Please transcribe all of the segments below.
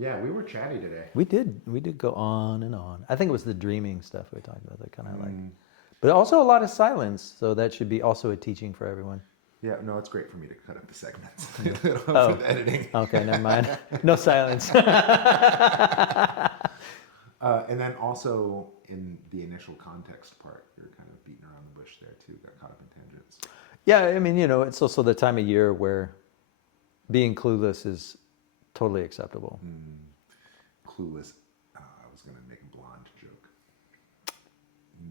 Yeah, we were chatty today. We did go on and on. I think it was the dreaming stuff we talked about that kind of like, Mm, but also a lot of silence. So that should be also a teaching for everyone. yeah, no, it's great for me to cut up the segments Yeah. for Oh, the editing. okay, never mind. No silence. And then also in the initial context part, you're kind of beating around the bush there too. Got caught up in tangents. Yeah, I mean, it's also the time of year where being clueless is totally acceptable. Clueless. I was gonna make a blonde joke.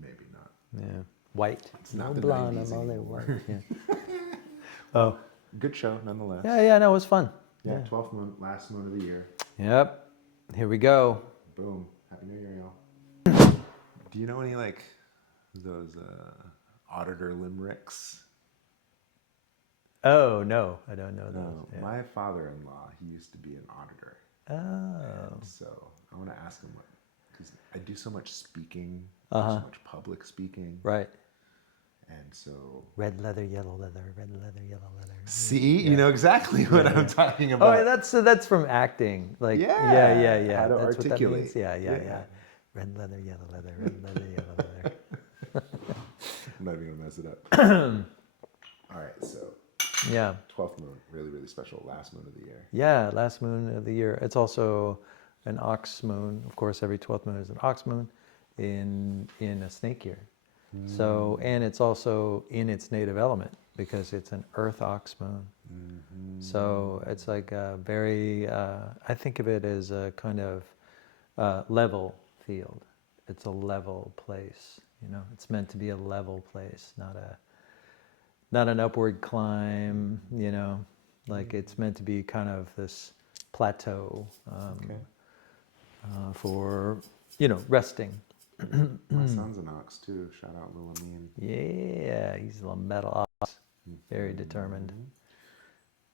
Maybe not. Yeah, white. It's not No the blonde, 90s I'm only anymore. white. Yeah. Oh, Good show, nonetheless. yeah, no, it was fun. Yeah, 12th moon, last moon of the year. Yep. Here we go. Boom. Happy New Year, y'all. Do you know any like those auditor limericks? Oh no, I don't know those. No. Yeah. My father-in-law, he used to be an auditor. Oh. And so I want to ask him what, because I do so much speaking, so much public speaking, Right. and so Red leather, yellow leather, red leather, yellow leather. see, you know exactly what I'm talking about. Oh, that's from acting. Like Yeah, yeah. how to That's articulate. what that means. Yeah. Yeah. Red leather, yellow leather, red leather, yellow leather. I'm not even gonna mess it up. All right, so Yeah. 12th moon, really, really special. Last moon of the year. Yeah, last moon of the year. It's also an ox moon. Of course, every 12th moon is an ox moon in a snake year. So, and it's also in its native element because it's an earth ox moon. So it's like a very, I think of it as a kind of level field. It's a level place, it's meant to be a level place, not an upward climb, like it's meant to be kind of this plateau for, resting. My son's an ox too. Shout out Lil Amin. Yeah, he's a metal ox, very determined.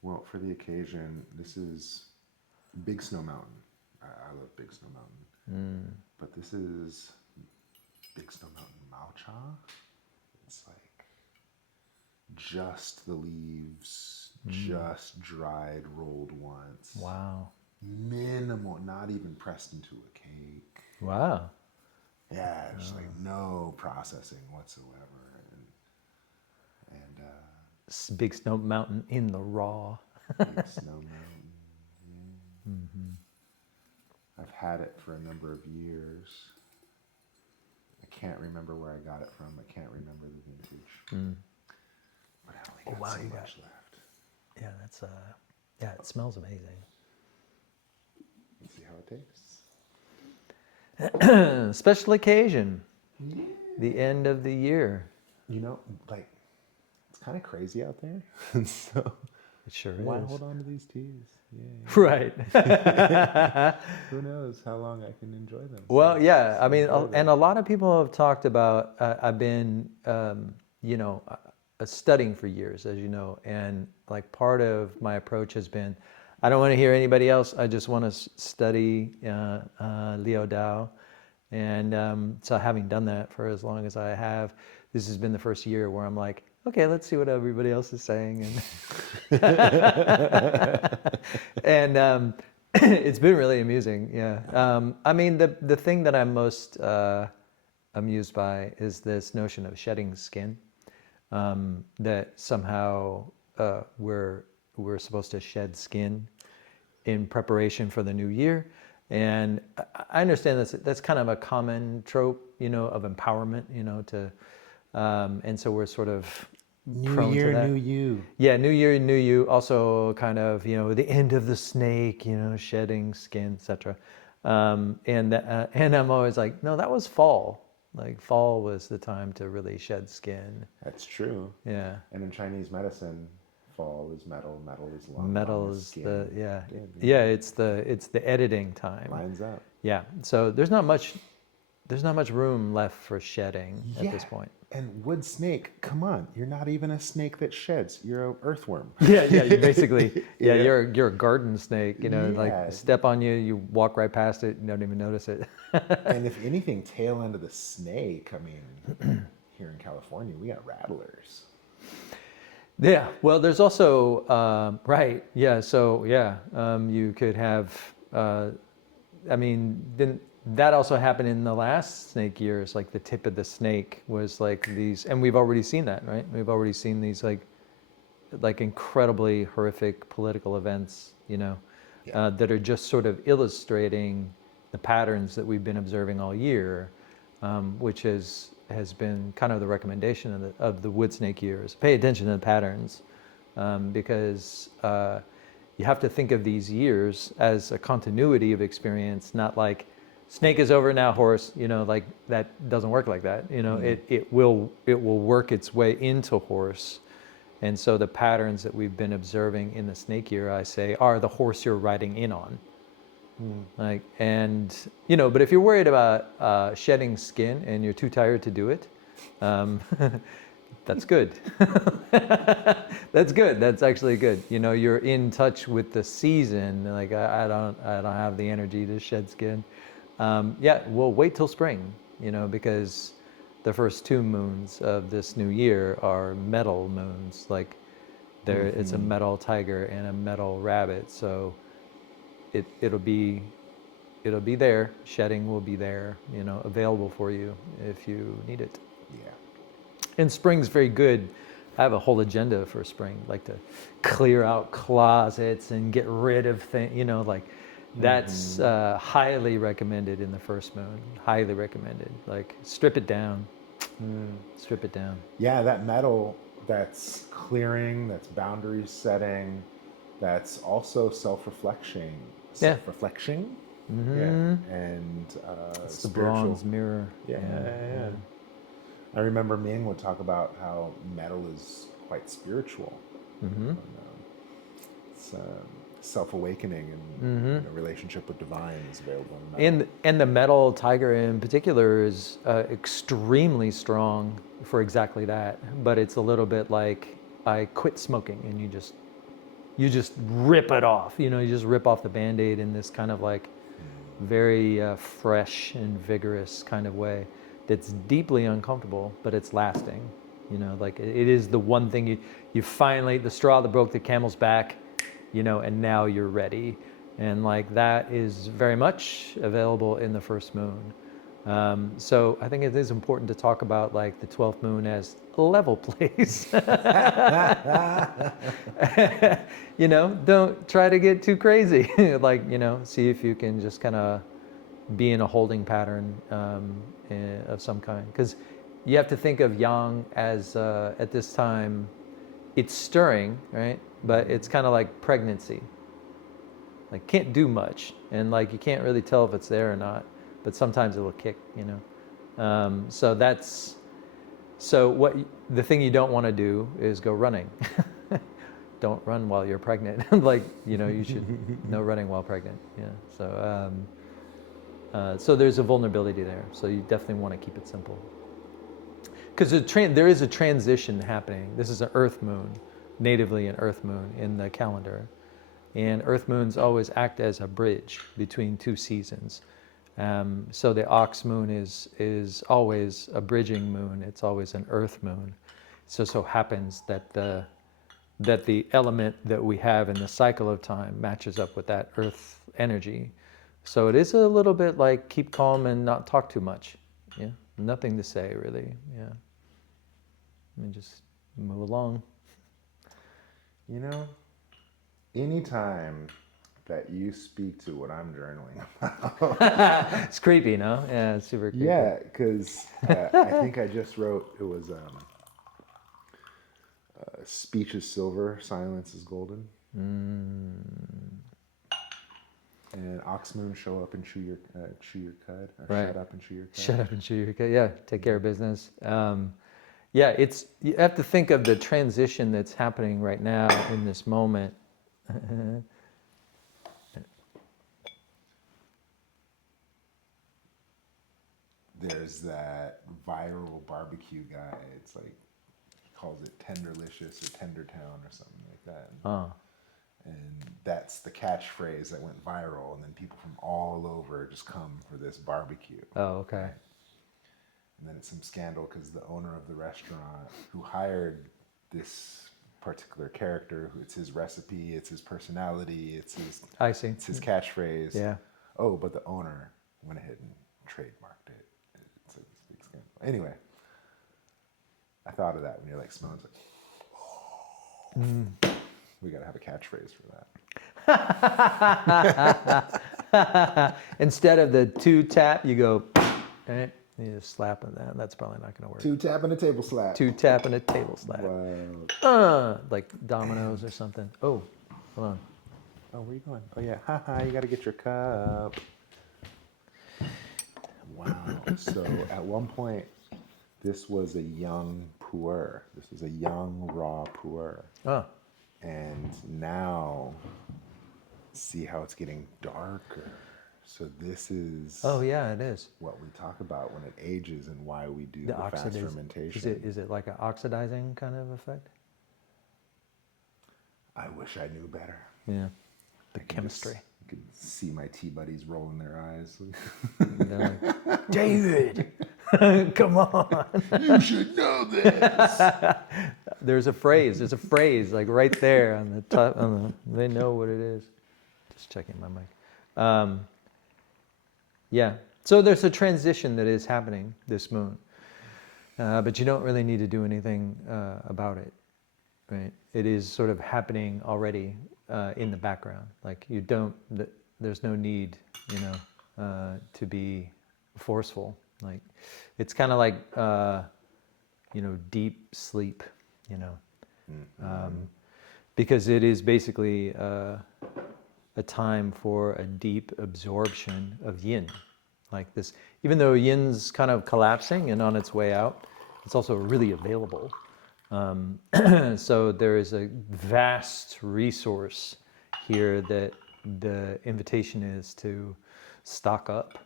Well, for the occasion, this is Big Snow Mountain. I love Big Snow Mountain. But this is Big Snow Mountain Malcha. It's like just the leaves, just dried, rolled once. Wow. Minimal, not even pressed into a cake. Wow. Yeah, just like no processing whatsoever. And Big Snow Mountain in the raw. Big Snow Mountain. Yeah. I've had it for a number of years. I can't remember where I got it from. I can't remember the vintage. But I only got so much left. Yeah, that's yeah, it smells amazing. Let's see how it tastes. Special occasion. Yeah. The end of the year. Like it's kind of crazy out there. And so It sure why is. hold on to these teas? Yeah. Right. Who knows how long I can enjoy them? Well, yeah. I mean, enjoy them. and a lot of people have talked about. I've been, studying for years, as you know, and like part of my approach has been, I don't want to hear anybody else. I just want to study Liu Dao, and so having done that for as long as I have, this has been the first year where I'm like, okay, let's see what everybody else is saying, and it's been really amusing. Yeah, I mean, the thing that I'm most amused by is this notion of shedding skin. That somehow we're supposed to shed skin in preparation for the new year, and I understand that's kind of a common trope, of empowerment, and so we're sort of New year, new you. Yeah, new year, new you. Also, kind of the end of the snake, shedding skin, etc. And I'm always like, no, that was fall. Like fall was the time to really shed skin. That's true. Yeah. And in Chinese medicine, fall is metal, metal is lung, Metal lung is skin. yeah. It's the editing time. Lines up. Yeah. So there's not much room left for shedding at this point. And wood snake, come on, you're not even a snake that sheds. You're an earthworm. Yeah. You basically, Yeah. you're a garden snake. Yeah. Like step on you walk right past it, you don't even notice it. And if anything, tail end of the snake. I mean, here in California, we got rattlers. Yeah. Well, there's also right. Yeah. So yeah, you could have I mean, then that also happened in the last snake years. Like the tip of the snake was like these, and we've already seen that, right? We've already seen these like incredibly horrific political events, Yeah. that are just sort of illustrating the patterns that we've been observing all year, which has been kind of the recommendation of the wood snake years. Pay attention to the patterns, because you have to think of these years as a continuity of experience, not like snake is over now horse, like that doesn't work like that. It will work its way into horse. And so the patterns that we've been observing in the snake year, I say, are the horse you're riding in on. Like, and but if you're worried about shedding skin and you're too tired to do it, that's good. That's good. That's actually good. You're in touch with the season. Like I don't have the energy to shed skin. Yeah, well, wait till spring. Because the first 2 moons of this new year are metal moons. Like it's a metal tiger and a metal rabbit. So it'll be there. Shedding will be there. Available for you if you need it. Yeah. And spring's very good. I have a whole agenda for spring, like to clear out closets and get rid of things, like that's highly recommended in the first moon. Highly recommended. Like strip it down. Strip it down. Yeah, that metal, that's clearing, that's boundary setting, that's also self-reflection. Yeah. Self-reflection. Mm-hmm. Yeah. And It's the bronze mirror. Yeah. I remember Ming would talk about how metal is quite spiritual. And, it's self-awakening and relationship with divine is available in metal. And the metal tiger in particular is extremely strong for exactly that. But it's a little bit like I quit smoking, and you just rip it off. You just rip off the Band-Aid in this kind of like very fresh and vigorous kind of way. That's deeply uncomfortable, but it's lasting. Like it is the one thing you finally, the straw that broke the camel's back, and now you're ready. And like that is very much available in the first moon. So I think it is important to talk about like the 12th moon as a level place. Don't try to get too crazy. Like, see if you can just kind of be in a holding pattern of some kind. Because you have to think of yang as, at this time, it's stirring, right? But it's kind of like pregnancy. Like, can't do much. And like, you can't really tell if it's there or not. But sometimes it'll kick, So the thing you don't want to do is go running. Don't run while you're pregnant. Like, you should, no running while pregnant. Yeah. So there's a vulnerability there. So you definitely want to keep it simple. Because there is a transition happening. This is an Earth moon, natively an Earth moon in the calendar. And Earth moons always act as a bridge between 2 seasons. So the ox moon is always a bridging moon. It's always an Earth moon. So happens that the element that we have in the cycle of time matches up with that Earth energy. So it is a little bit like keep calm and not talk too much. Yeah, nothing to say really. Yeah, and just move along. Anytime that you speak to what I'm journaling about. It's creepy, no? Yeah, it's super creepy. Yeah, because I think I just wrote, it was speech is silver, silence is golden. And ox moon, show up and chew your cud. Or Right. Shut up and chew your cud. Shut up and chew your cud. Yeah, take care of business. Yeah, you have to think of the transition that's happening right now in this moment. There's that viral barbecue guy. It's like, he calls it Tenderlicious or Tendertown or something like that. Oh. And that's the catchphrase that went viral. And then people from all over just come for this barbecue. Oh, okay. Right? And then it's some scandal because the owner of the restaurant who hired this particular character. It's his recipe. It's his personality. I see. It's his catchphrase. Yeah. Oh, but the owner went ahead and trademarked it. It's like this big scandal. Anyway, I thought of that when you're like smelling. It's like, we got to have a catchphrase for that. Instead of the 2 tap, you go, eh, you just slap on that. That's probably not going to work. 2 tap and a table slap. 2 tap and a table slap. Wow. Like dominoes or something. Oh, hold on. Oh, where you going? Oh yeah, haha, you gotta get your cup. Wow. So at one point, this was a young pu'er. This was a young raw pu'er. Oh, And now, see how it's getting darker. So this is oh yeah, it is. what we talk about when it ages and why we do The the fast oxidiz- fermentation. Is it like an oxidizing kind of effect? I wish I knew better. Yeah. The I can chemistry. just- I could see my tea buddies rolling their eyes. They're like, David, come on. You should know this. There's a phrase like right there on the top. They know what it is. Just checking my mic. Yeah. So there's a transition that is happening this moon, but you don't really need to do anything about it, right? It is sort of happening already in the background. Like you don't. There's no need, to be forceful. Like it's kind of like deep sleep, because it is basically a time for a deep absorption of yin. Like this, even though yin's kind of collapsing and on its way out, it's also really available. So there is a vast resource here that the invitation is to stock up,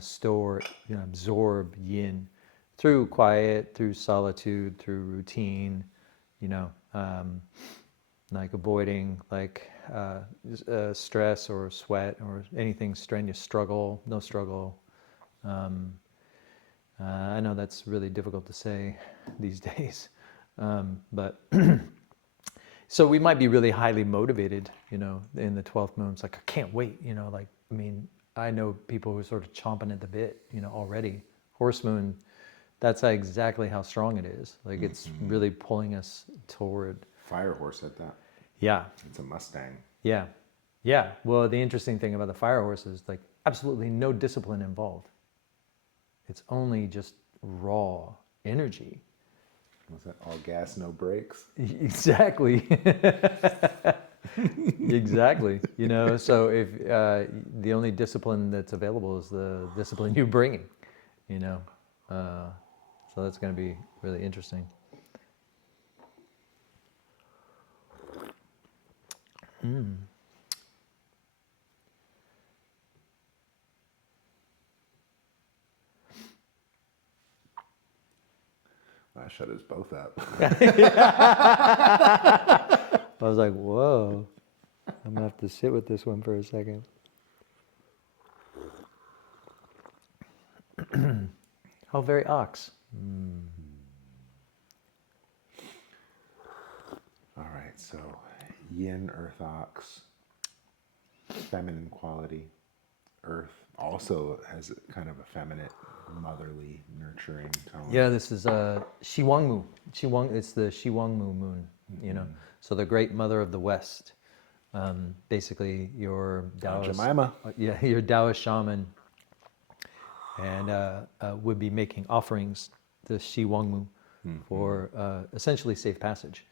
store, absorb yin through quiet, through solitude, through routine, like avoiding stress or sweat or anything strenuous, no struggle. I know that's really difficult to say these days, but so we might be really highly motivated, in the 12th moon. It's like, I can't wait, I know people who are sort of chomping at the bit, already. Horse moon, that's exactly how strong it is. Like it's really pulling us toward. Fire horse at that. Yeah. It's a Mustang. Yeah. Yeah. Well, the interesting thing about the fire horse is like absolutely no discipline involved. It's only just raw energy. Was that all gas, no brakes? Exactly. Exactly. So if the only discipline that's available is the discipline you're bringing, so that's going to be really interesting. I shut us both up. I was like, whoa, I'm going to have to sit with this one for a second. How very ox. All right, so yin, earth ox, feminine quality. Earth also has kind of a feminine, motherly, nurturing tone. Yeah, this is Shiwangmu. It's the Shiwangmu moon, So the great mother of the West. Basically, your Taoist, Jemima. Your Taoist shaman, and would be making offerings to Shiwangmu for essentially safe passage.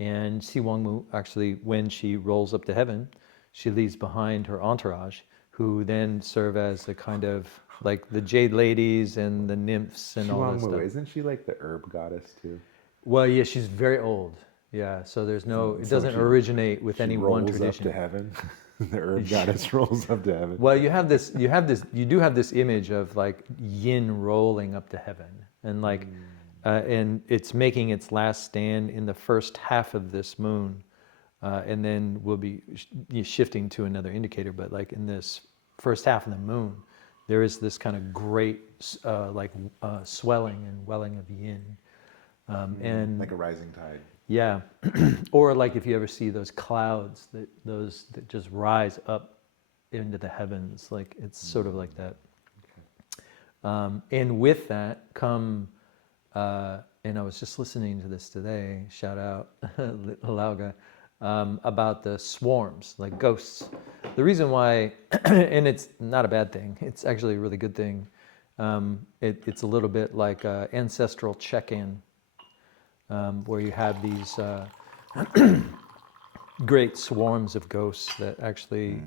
And Shiwangmu, actually, when she rolls up to heaven, she leaves behind her entourage, who then serve as a kind of like the jade ladies and the nymphs and all that stuff. Isn't she like the herb goddess too? Well, yeah, she's very old. Yeah, so there's it doesn't originate with any one tradition. Up to heaven. The herb goddess rolls up to heaven. Well, you do have this image of like yin rolling up to heaven, and like, and it's making its last stand in the first half of this moon, and then we'll be shifting to another indicator. But like in this first half of the moon, there is this kind of great swelling and welling of yin, and like a rising tide. Yeah. Or like if you ever see those clouds, that just rise up into the heavens, like it's sort of like that. And with that come, and I was just listening to this today, shout out Lauga, about the swarms, like ghosts. The reason why, and it's not a bad thing, it's actually a really good thing. It's a little bit like ancestral check-in, where you have these great swarms of ghosts that actually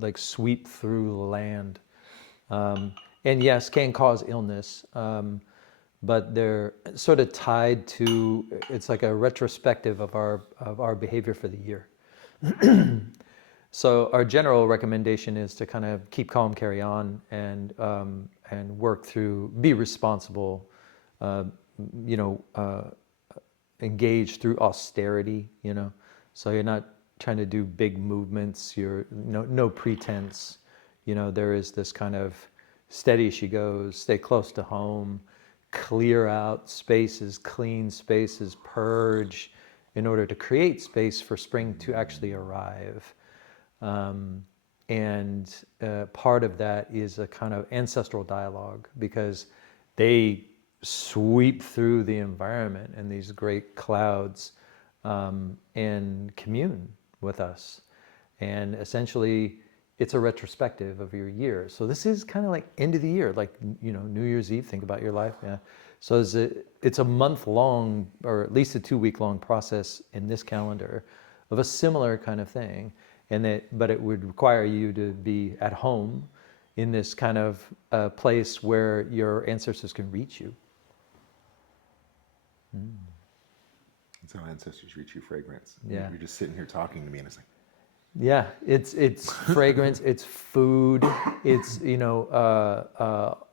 like sweep through the land, and yes, can cause illness, but they're sort of tied to. It's like a retrospective of our behavior for the year. So our general recommendation is to kind of keep calm, carry on, and work through, be responsible, uh, you know, engage through austerity, you know. So you're not trying to do big movements. You're no pretense. You know, there is this kind of steady she goes, stay close to home, clear out spaces, clean spaces, purge, in order to create space for spring to actually arrive. And part of that is a kind of ancestral dialogue, because they sweep through the environment in these great clouds, and commune with us. And essentially, it's a retrospective of your year. So this is kind of like end of the year, like, you know, New Year's Eve, think about your life. Yeah. So it's a month long, or at least a 2-week long process in this calendar of a similar kind of thing. But it would require you to be at home in this kind of place where your ancestors can reach you. That's how ancestors reach you, fragrance. Yeah. You're just sitting here talking to me, and it's like, Yeah, it's fragrance, it's food, it's, you know,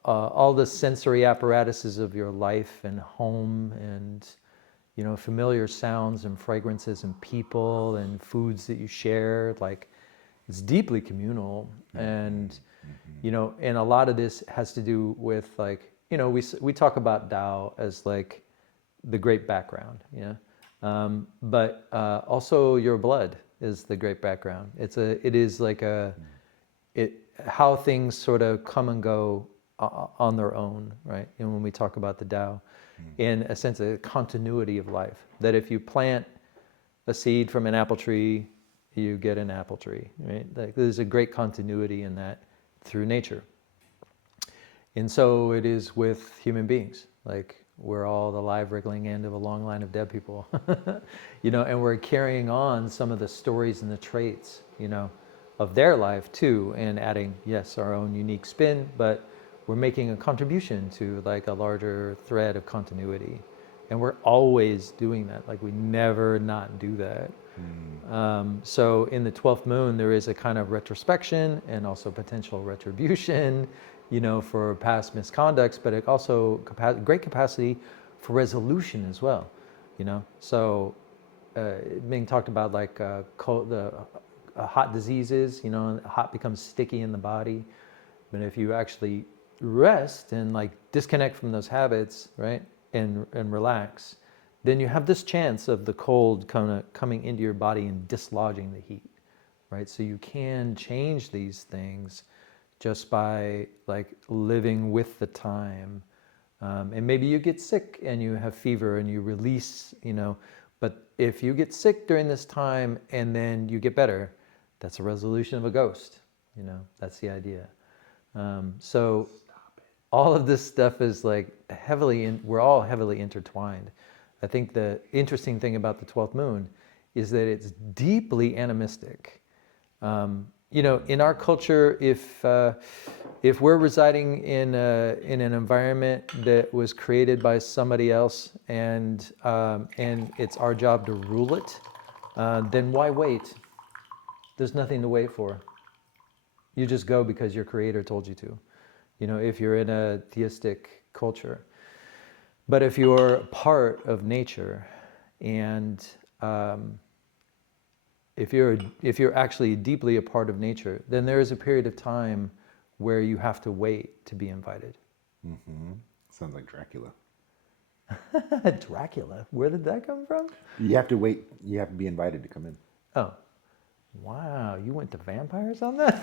all the sensory apparatuses of your life and home, and, you know, familiar sounds and fragrances and people and foods that you share. Like, it's deeply communal. And, you know, and a lot of this has to do with, like, you know, we talk about Tao as like the great background, yeah, but also your blood is the great background. It is like how things sort of come and go on their own, right? And when we talk about the Tao, in a sense, a continuity of life, that if you plant a seed from an apple tree, you get an apple tree, right? Like, there's a great continuity in that through nature. And so it is with human beings. Like, we're all the live wriggling end of a long line of dead people, you know, and we're carrying on some of the stories and the traits, you know, of their life too, and adding, yes, our own unique spin, but we're making a contribution to like a larger thread of continuity. And we're always doing that. Like, we never not do that. So in the 12th moon, there is a kind of retrospection and also potential retribution, you know, for past misconducts, but it also great capacity for resolution as well, you know. So being talked about like hot diseases, you know, hot becomes sticky in the body. But if you actually rest and like disconnect from those habits, right, and relax, then you have this chance of the cold kind of coming into your body and dislodging the heat, right? So you can change these things just by like living with the time. And maybe you get sick and you have fever and you release, you know, but if you get sick during this time and then you get better, that's a resolution of a ghost, you know, that's the idea. So all of this stuff is like we're all heavily intertwined. I think the interesting thing about the 12th moon is that it's deeply animistic. You know, in our culture, if we're residing in an environment that was created by somebody else, and it's our job to rule it, then why wait? There's nothing to wait for. You just go because your creator told you to. You know, if you're in a theistic culture. But if you're part of nature, and if you're actually deeply a part of nature, then there is a period of time where you have to wait to be invited. Sounds like Dracula. Dracula. Where did that come from? You have to wait. You have to be invited to come in. Oh, wow. You went to vampires on that?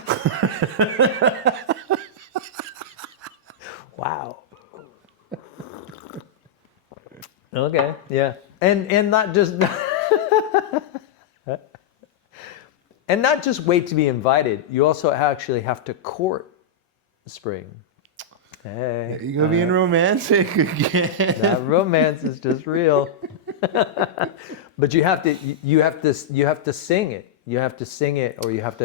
Wow. Okay, yeah. And not just and not just wait to be invited. You also actually have to court spring. Hey, You gonna be in romantic again? that romance is just real. But you have to sing it. You have to sing it, or you have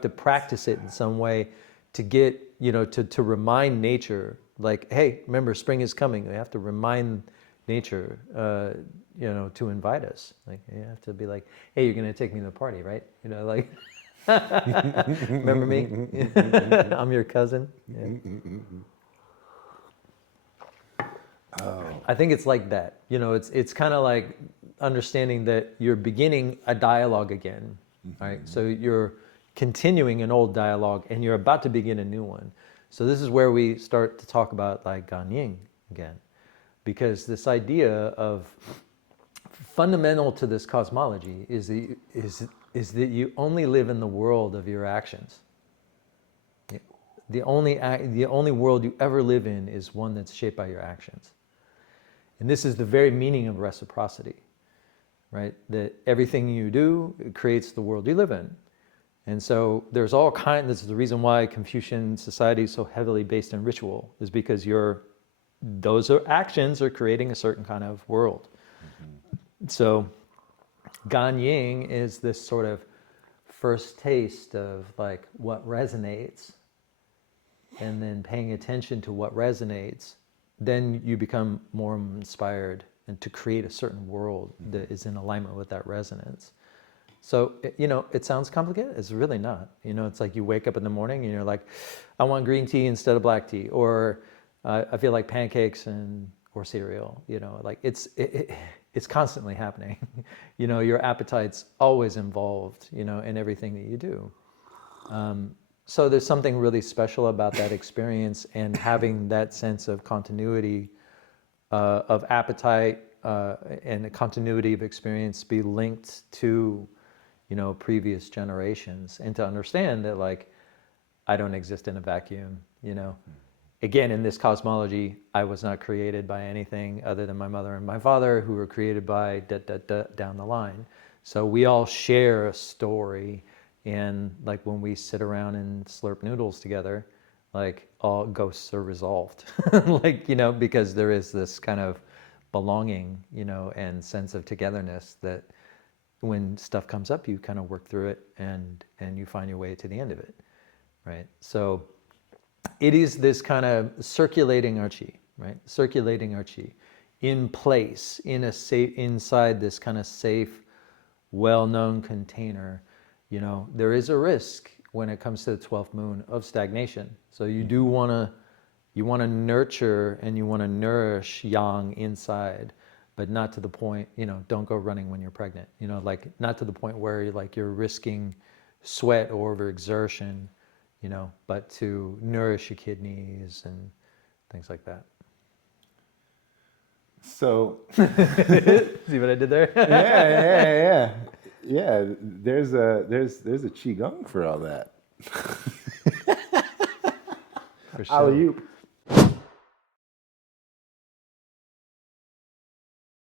to practice it in some way to get, to remind nature, like, hey, remember, spring is coming. We have to remind nature, to invite us. Like, you have to be like, hey, you're gonna take me to the party, right? Like, remember me? I'm your cousin. Yeah. Oh. I think it's like that. It's kind of like understanding that you're beginning a dialogue again, right? So you're continuing an old dialogue and you're about to begin a new one. So this is where we start to talk about like Ganying again, because this idea of fundamental to this cosmology is that you only live in the world of your actions. The only world you ever live in is one that's shaped by your actions. And this is the very meaning of reciprocity, right? That everything you do creates the world you live in. And so there's all kinds, this is the reason why Confucian society is so heavily based in ritual, is because those actions are creating a certain kind of world. Mm-hmm. So Ganying is this sort of first taste of like what resonates, and then paying attention to what resonates, then you become more inspired and to create a certain world that is in alignment with that resonance. So, it sounds complicated. It's really not. It's like you wake up in the morning and you're like, I want green tea instead of black tea, or I feel like pancakes or cereal. Like it's constantly happening. Your appetite's always involved, in everything that you do. So there's something really special about that experience, and having that sense of continuity of appetite and a continuity of experience be linked to, previous generations, and to understand that like I don't exist in a vacuum. Again, in this cosmology, I was not created by anything other than my mother and my father, who were created by down the line. So we all share a story. And like when we sit around and slurp noodles together, like all ghosts are resolved, like, because there is this kind of belonging, and sense of togetherness that when stuff comes up, you kind of work through it and you find your way to the end of it, right? So it is this kind of circulating archi, right? Circulating archi in place, inside this kind of safe, well-known container. There is a risk when it comes to the 12th moon of stagnation. So you do want to nurture and you want to nourish yang inside, but not to the point, don't go running when you're pregnant. Like not to the point where you're risking sweat or overexertion, but to nourish your kidneys and things like that. So, see what I did there? yeah. Yeah, there's a qigong for all that. For sure. Alley-oop.